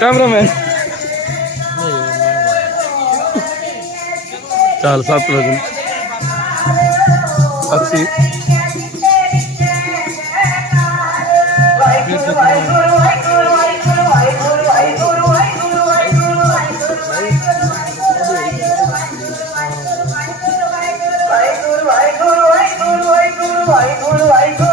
Cameraman चल सात बजे अस्सी वाहेगुरु वाहेगुरु वाहेगुरु वाहेगुरु वाहेगुरु वाहेगुरु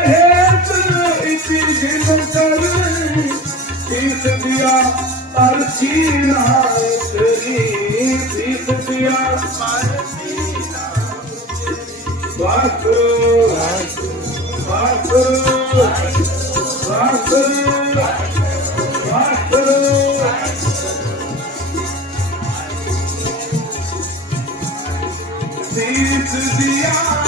해주는 이빛이 넘쳐는 이슬비야 아르치나 그리 이슬비야 아르치나 와쿠 와쿠 와쿠 와쿠 이슬비야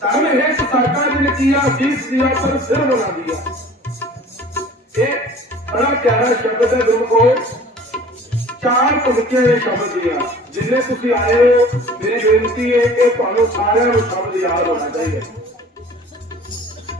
ਤਨ ਇੱਕ ਸਰਕਾਰ ਜਿਨ ਕੀਆ 20 ਦਿਆ ਪਰ ਸਿਰ ਬਣਾ ਦਿਆ ਇਹ ਬੜਾ ਪਿਆਰਾ ਸ਼ਬਦ ਹੈ ਗੁਰੂ ਚਾਰ ਤੁਮਕੇ ਇਹ ਸ਼ਬਦ ਦਿਆ ਜਿੰਨੇ ਤੁਸੀਂ ਆਏ ਹੋ ਮੇਰੀ ਬੇਨਤੀ ਹੈ ਕਿ ਤੁਹਾਨੂੰ ਸਾਰਿਆਂ ਨੂੰ ਸ਼ਬਦ ਯਾਦ ਹੋਣਾ ਚਾਹੀਦਾ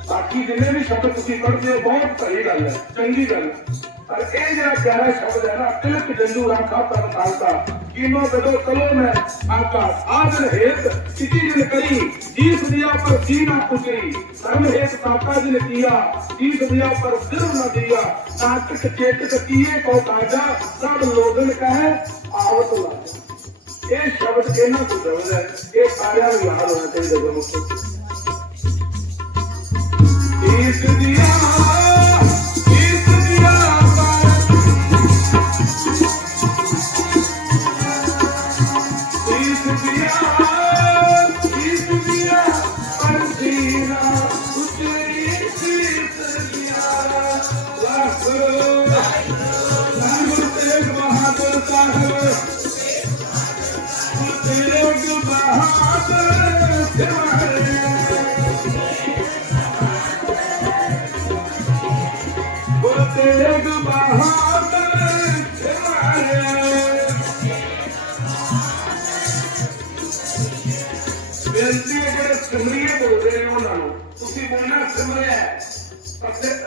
ਬਾਕੀ ਜਿੰਨੇ ਵੀ ਸ਼ਬਦ ਤੁਸੀਂ ਪੜ੍ਹਦੇ ਹੋ ਬਹੁਤ ਸਹੀ ਗੱਲ ਹੈ ਚੰਗੀ ਗੱਲ ਹੈ और ये जरा प्यारा शब्द है ना तिलक जंदू राखा परम पालता कीनो गदो तो कलो में आका आज हेत किसी जन करी जीस दिया पर जी ना कुकरी धर्म हेत काका जन किया जीस दिया पर सिर न दिया नाटक चेतक किए को काजा सब लोगन कहे आवत लाजा ये शब्द के ना कुछ तो शब्द है ये कार्य याद होना चाहिए जब मुझको दिया ਗੁਰ ਤੇਗ ਨੂੰ ਤੁਸੀਂ ਬੋਲਣਾ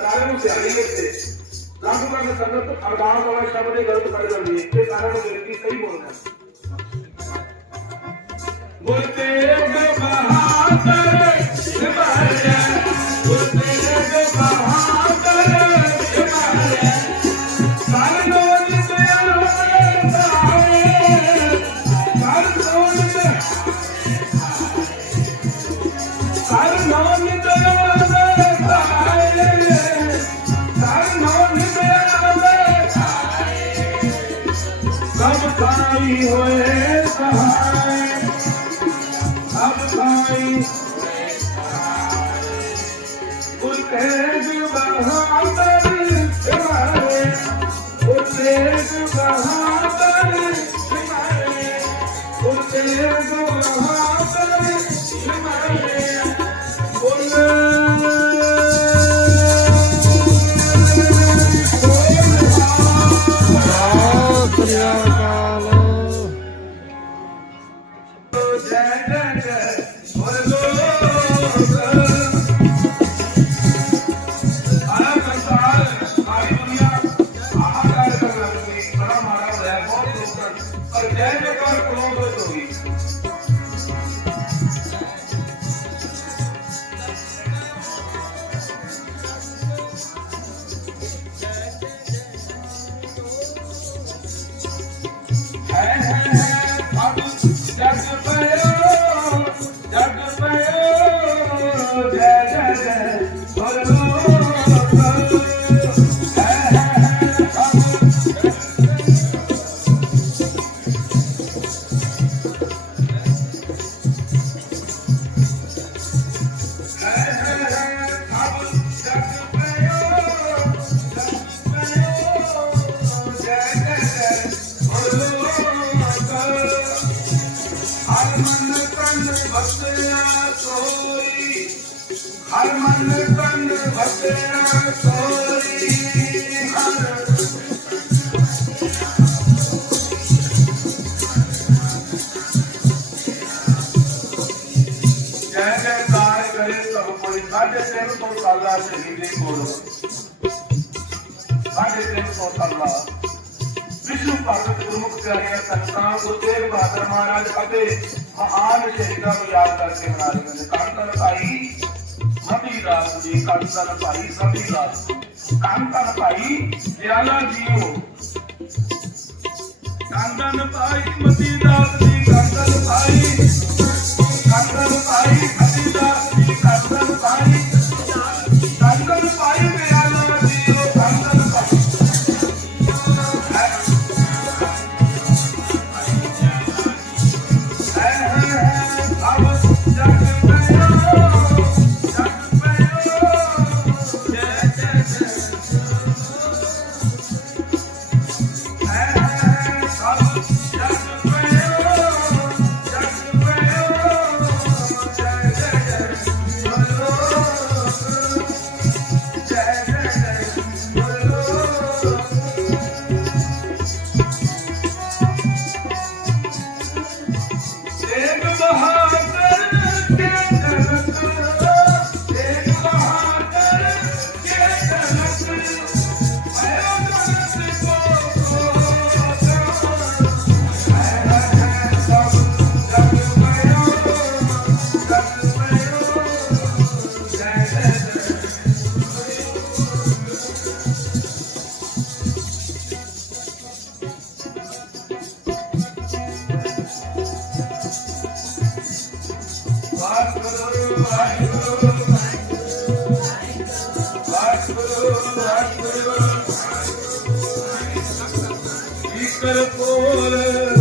ਲਾਗੂ ਕਰਨ ਸੰਗਤ ਅਰਦਾਸ ਵਾਲਾ ਸ਼ਬਦ ਇਹ ਗਲਤ ਕਰ ਜਾਂਦੀ ਹੈ ਤੇ ਸਾਰਿਆਂ ਨੂੰ ਬੇਨਤੀ ਸਹੀ ਬੋਲਣਾ ਗੁਰ ਤੇਗ ਬਹਾਦਰ I'm sorry. भसना सोरी हर मन तन भसना सोरी हर साढ़े तीन सौ साल से हिंदी बोलो साढ़े तीन सौ साल ਸਿੱਧੂ ਭਗਤ ਗੁਰਮੁਖ ਪਿਆਰੀਆਂ ਸੰਤਾਂ ਗੁਰੂ ਤੇਗ ਬਹਾਦਰ ਮਹਾਰਾਜ ਅਤੇ ਮਹਾਨ ਸ਼ਹੀਦਾਂ ਨੂੰ ਯਾਦ ਕਰਕੇ ਮਨਾ ਰਹੇ ਨੇ ਕਾਂਤਨ ਭਾਈ ਸਭੀ ਰਾਮ ਜੀ ਕਾਂਤਨ ਭਾਈ ਸਭੀ ਰਾਮ ਕਾਂਤਨ ਭਾਈ ਜਿਆਲਾ ਜੀਓ ਕਾਂਤਨ ਭਾਈ ਮਤੀ ਦਾਸ ਜੀ ਕਾਂਤਨ ਭਾਈ ਕਾਂਤਨ ਭਾਈ ਅਜੀ கரக்கோல